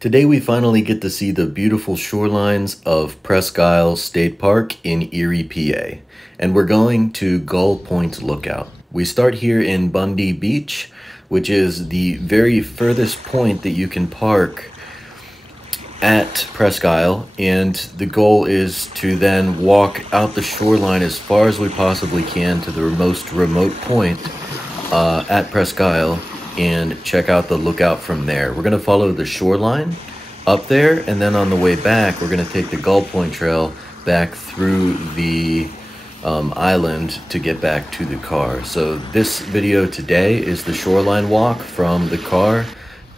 Today we finally get to see the beautiful shorelines of Presque Isle State Park in Erie, PA, and we're going to Gull Point Lookout. We start here in Bundy Beach, which is the very furthest point that you can park at Presque Isle, and the goal is to then walk out the shoreline as far as we possibly can to the most remote point at Presque Isle and check out the lookout from there. We're going to follow the shoreline up there, and then on the way back we're going to take the Gull Point Trail back through the island to get back to the car. So this video today is the shoreline walk from the car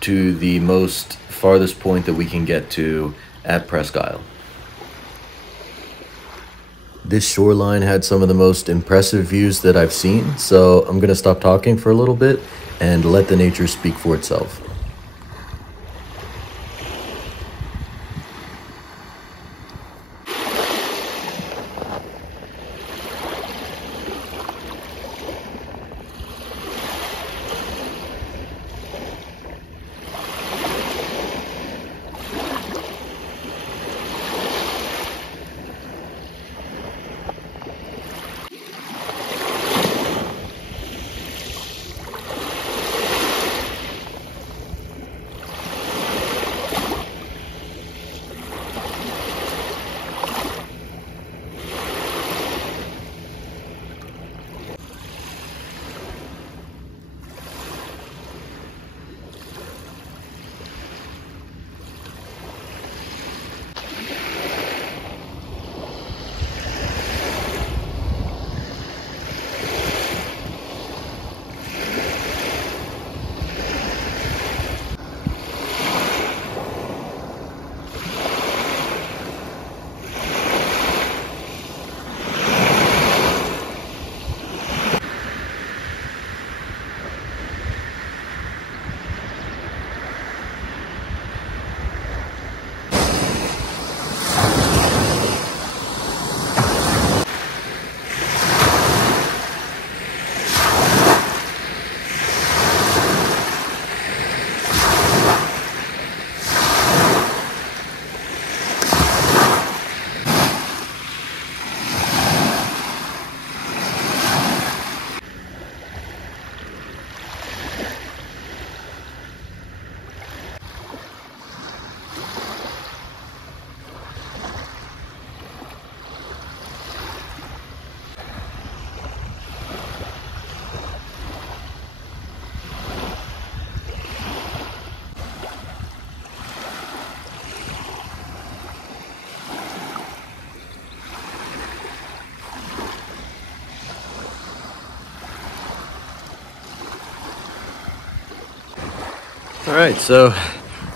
to the most farthest point that we can get to at Presque Isle. This shoreline had some of the most impressive views that I've seen, so I'm going to stop talking for a little bit and let the nature speak for itself. All right, so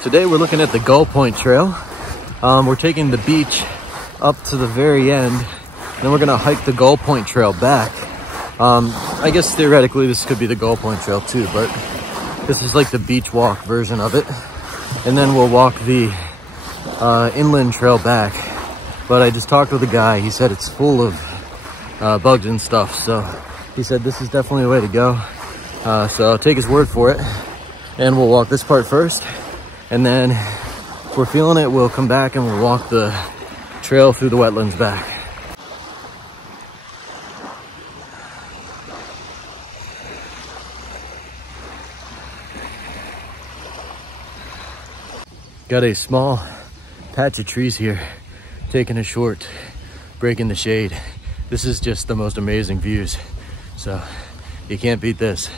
today we're looking at the Gull Point Trail. We're taking the beach up to the very end, and then we're gonna hike the Gull Point Trail back. I guess theoretically this could be the Gull Point Trail too, but this is like the beach walk version of it. And then we'll walk the inland trail back. But I just talked with a guy, he said it's full of bugs and stuff, so he said this is definitely the way to go. So I'll take his word for it. And we'll walk this part first, and then if we're feeling it, we'll come back and we'll walk the trail through the wetlands back. Got a small patch of trees here, taking a short break in the shade. This is just the most amazing views, so you can't beat this.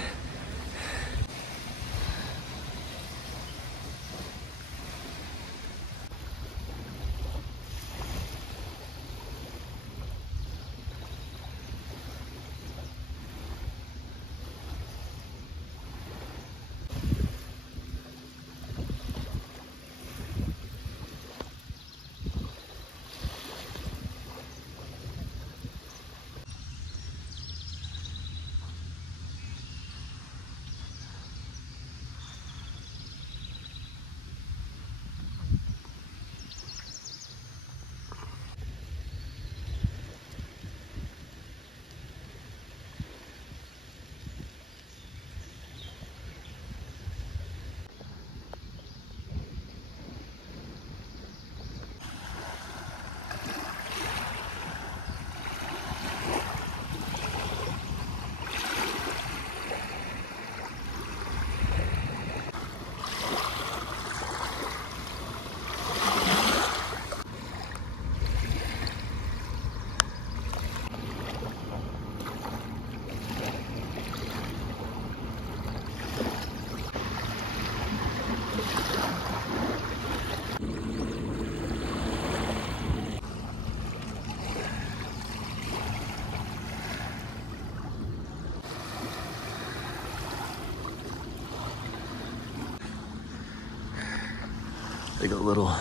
like a little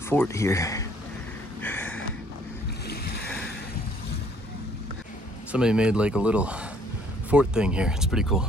fort here. Somebody made like a little fort thing here. It's pretty cool.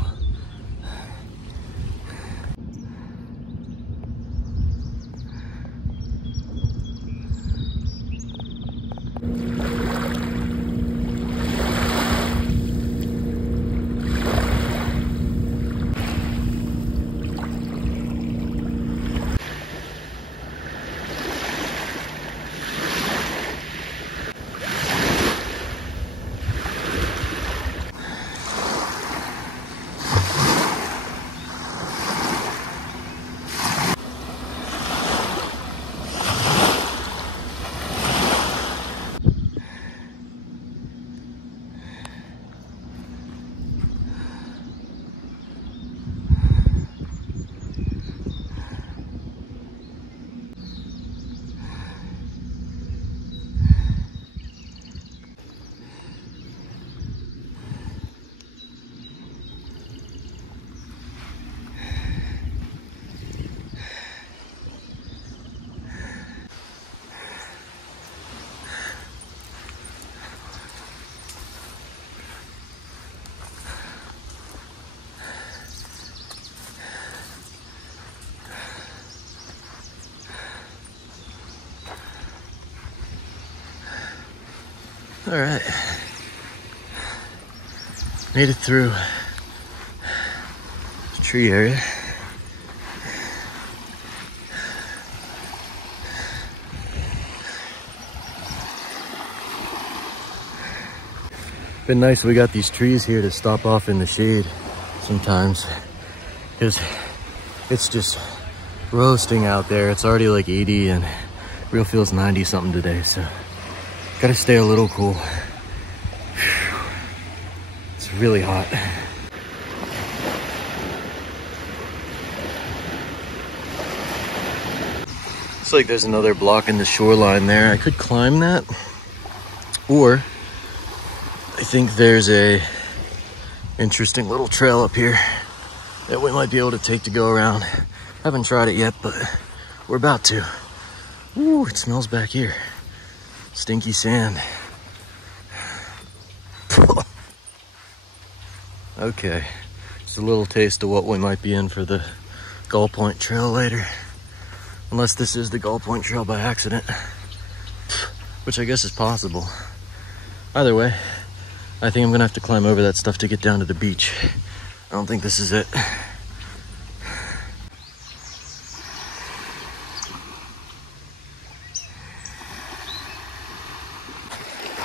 All right, made it through the tree area. Been nice we got these trees here to stop off in the shade sometimes, because it's just roasting out there. It's already like 80 and real feels 90 something today, so gotta stay a little cool. Whew. It's really hot. Looks like there's another block in the shoreline there. I could climb that, or I think there's a interesting little trail up here that we might be able to take to go around. Haven't tried it yet, but we're about to. Ooh, it smells back here. Stinky sand. Okay, just a little taste of what we might be in for the Gull Point Trail later. Unless this is the Gull Point Trail by accident, which I guess is possible. Either way, I think I'm gonna have to climb over that stuff to get down to the beach. I don't think this is it.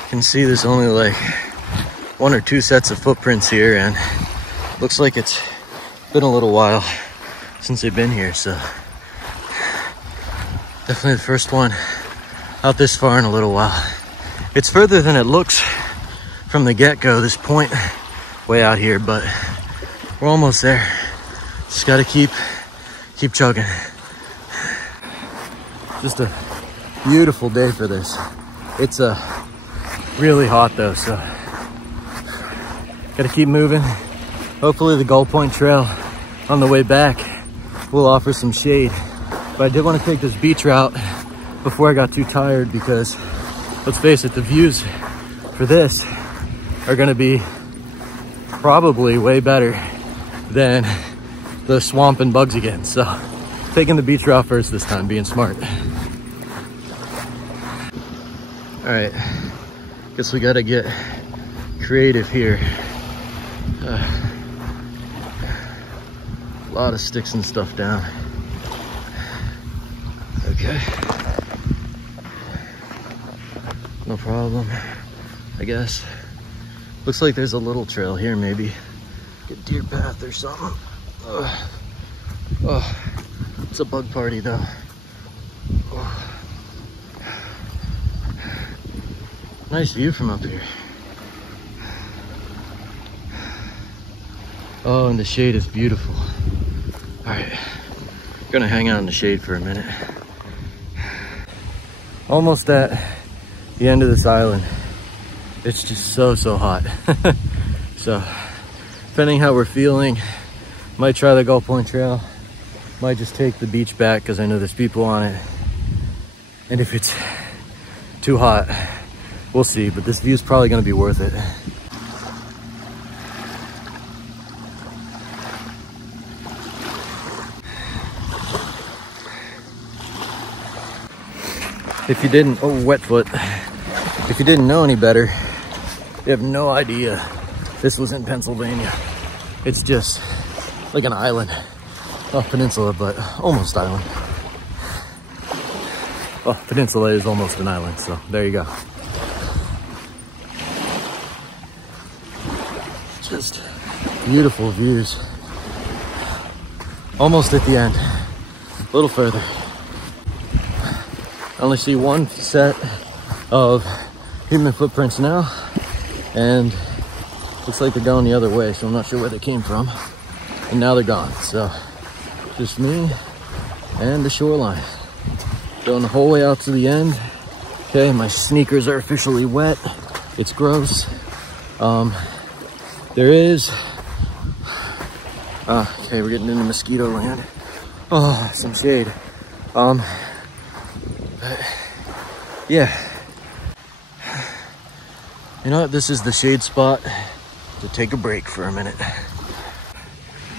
You can see there's only like 1 or 2 sets of footprints here, and looks like it's been a little while since they've been here, so definitely the first one out this far in a little while. It's further than it looks from the get-go, this point way out here, but we're almost there. Just gotta keep chugging. Just a beautiful day for this. It's really hot though, so gotta keep moving. Hopefully the Gull Point Trail on the way back will offer some shade. But I did want to take this beach route before I got too tired, because let's face it, the views for this are gonna be probably way better than the swamp and bugs again. So taking the beach route first this time, being smart. All right, guess we gotta get creative here. A lot of sticks and stuff down. Okay, no problem, I guess. Looks like there's a little trail here, maybe a deer path or something. Oh, it's a bug party though. Oh. Nice view from up here. Oh, and the shade is beautiful. All right, gonna hang out in the shade for a minute. Almost at the end of this island. It's just so hot. So depending how we're feeling, might try the Gull Point Trail. Might just take the beach back because I know there's people on it. And if it's too hot, we'll see. But this view is probably going to be worth it. If you didn't, oh, wet foot. If you didn't know any better, you have no idea this was in Pennsylvania. It's just like an island. Oh, peninsula, but almost island. Well, peninsula is almost an island, so there you go. Just beautiful views. Almost at the end, a little further. I only see one set of human footprints now, and looks like they're going the other way, so I'm not sure where they came from. And now they're gone, so just me and the shoreline. Going the whole way out to the end. Okay, my sneakers are officially wet. It's gross. There is, okay, we're getting into mosquito land. Oh, some shade. Yeah, you know what, this is the shade spot to take a break for a minute.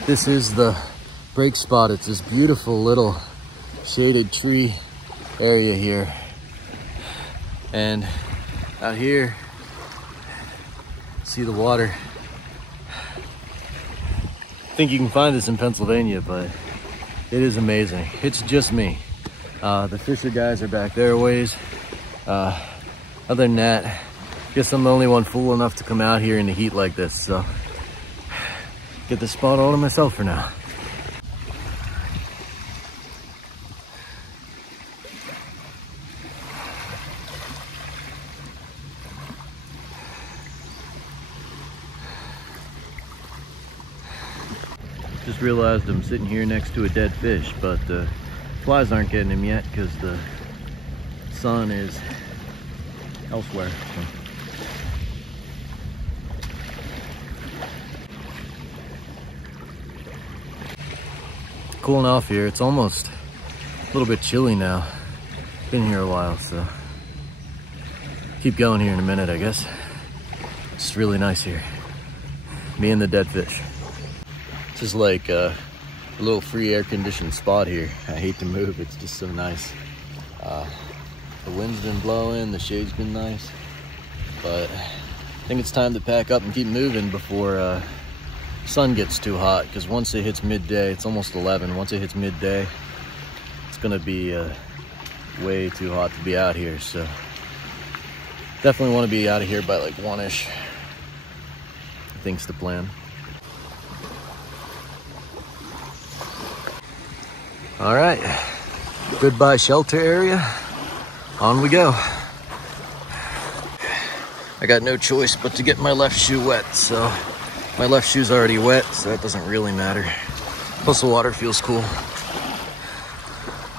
This is the break spot. It's this beautiful little shaded tree area here, and out here see the water. I think you can find this in Pennsylvania, but it is amazing. It's just me. The fisher guys are back there a ways. Other than that, I guess I'm the only one fool enough to come out here in the heat like this, so get this spot all to myself for now. Just realized I'm sitting here next to a dead fish, but the flies aren't getting him yet because the sun is elsewhere. So. Cooling off here. It's almost a little bit chilly now. Been here a while, so keep going here in a minute, I guess. It's really nice here. Me and the dead fish. This is like a little free air-conditioned spot here. I hate to move. It's just so nice. The wind's been blowing, the shade's been nice, but I think it's time to pack up and keep moving before sun gets too hot, because once it hits midday, it's almost 11, once it hits midday, it's gonna be way too hot to be out here, so definitely want to be out of here by like 1-ish. I think's the plan. All right, goodbye shelter area. On we go. I got no choice but to get my left shoe wet, so my left shoe's already wet, so that doesn't really matter. Plus the water feels cool.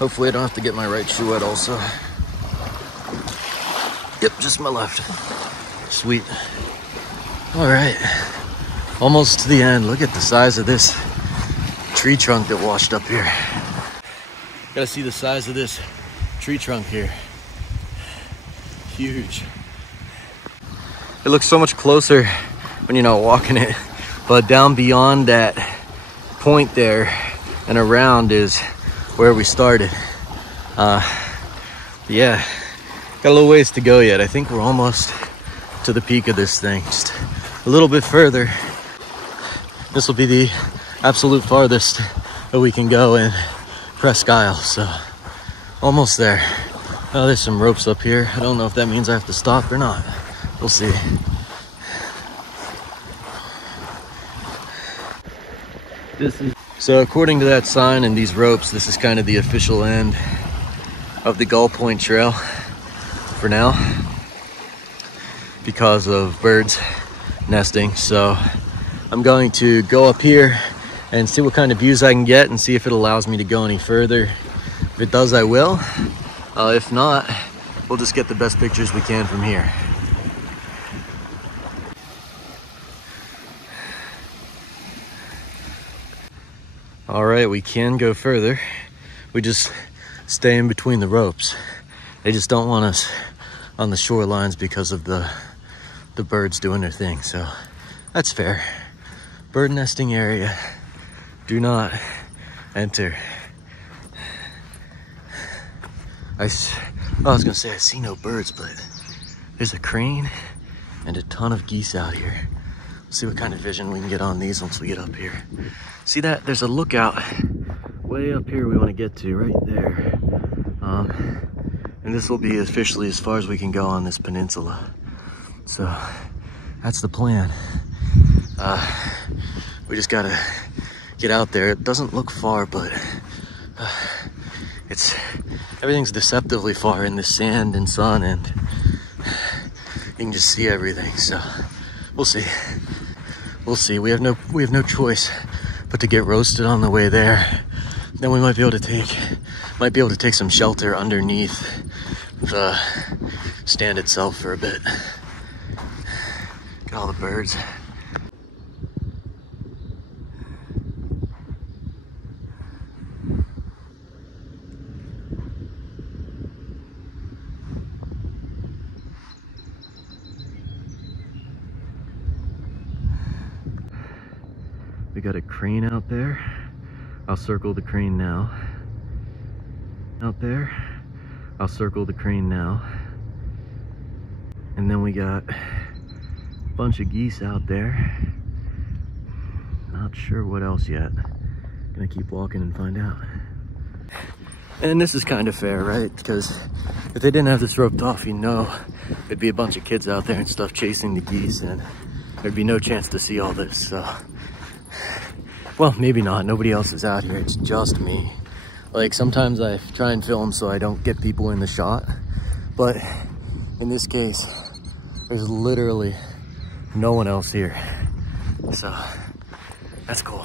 Hopefully I don't have to get my right shoe wet also. Yep, just my left. Sweet. All right, almost to the end. Look at the size of this tree trunk that washed up here. Gotta see the size of this tree trunk here. Huge. It looks so much closer when you're not walking it, but down beyond that point there and around is where we started. Yeah, got a little ways to go yet. I think we're almost to the peak of this thing, just a little bit further. This will be the absolute farthest that we can go in Presque Isle, so almost there. Oh, there's some ropes up here. I don't know if that means I have to stop or not. We'll see. So according to that sign and these ropes, this is kind of the official end of the Gull Point Trail for now because of birds nesting. So I'm going to go up here and see what kind of views I can get and see if it allows me to go any further. If it does, I will. If not, we'll just get the best pictures we can from here. All right, we can go further. We just stay in between the ropes. They just don't want us on the shorelines because of the birds doing their thing, so that's fair. Bird nesting area, do not enter. I was gonna say I see no birds, but there's a crane and a ton of geese out here. Let's see what kind of vision we can get on these once we get up here. See that? There's a lookout way up here we want to get to, right there. And this will be officially as far as we can go on this peninsula. So that's the plan. We just gotta get out there. It doesn't look far, but everything's deceptively far in the sand and sun, and you can just see everything. So we'll see. We'll see. We have no choice but to get roasted on the way there. Then we might be able to take some shelter underneath the stand itself for a bit. Got all the birds. We got a crane out there. I'll circle the crane now. Out there. I'll circle the crane now. And then we got a bunch of geese out there. Not sure what else yet. Gonna keep walking and find out. And this is kind of fair, right? Because if they didn't have this roped off, you know there'd be a bunch of kids out there and stuff chasing the geese, and there'd be no chance to see all this, so. Well, maybe not. Nobody else is out here. It's just me. Like, sometimes I try and film so I don't get people in the shot. But in this case, there's literally no one else here. So that's cool.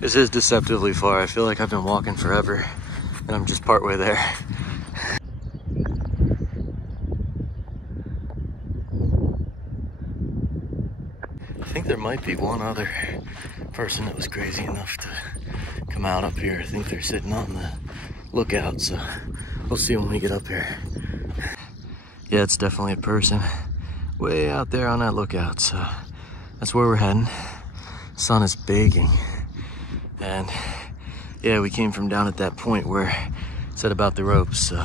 This is deceptively far. I feel like I've been walking forever and I'm just partway there. I think there might be one other person that was crazy enough to come out up here. I think they're sitting on the lookout, so we'll see when we get up here. Yeah, it's definitely a person way out there on that lookout, so that's where we're heading. Sun is baking. And yeah, we came from down at that point where it said about the ropes, so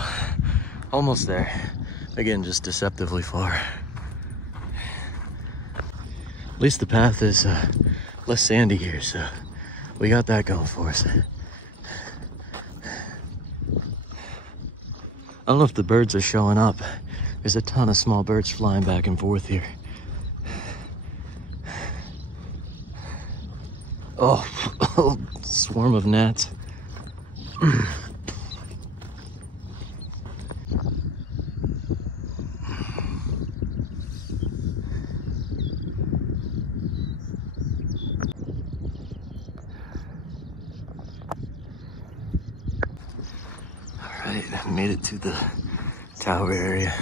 almost there. Again, just deceptively far. At least the path is less sandy here, so we got that going for us. I don't know if the birds are showing up. There's a ton of small birds flying back and forth here. Oh, swarm of gnats. All right, I made it to the tower area.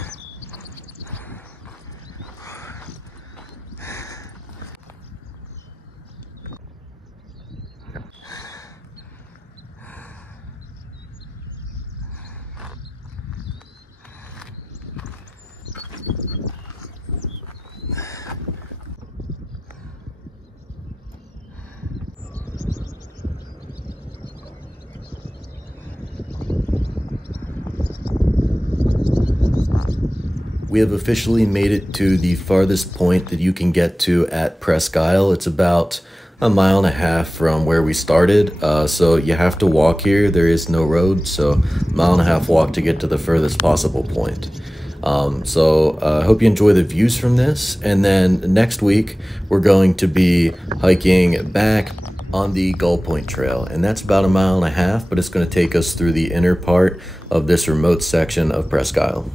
We have officially made it to the farthest point that you can get to at Presque Isle. It's about a mile and a half from where we started. So you have to walk here. There is no road, so mile and a half walk to get to the furthest possible point. So I hope you enjoy the views from this. And then next week, we're going to be hiking back on the Gull Point Trail. And that's about a mile and a half, but it's going to take us through the inner part of this remote section of Presque Isle.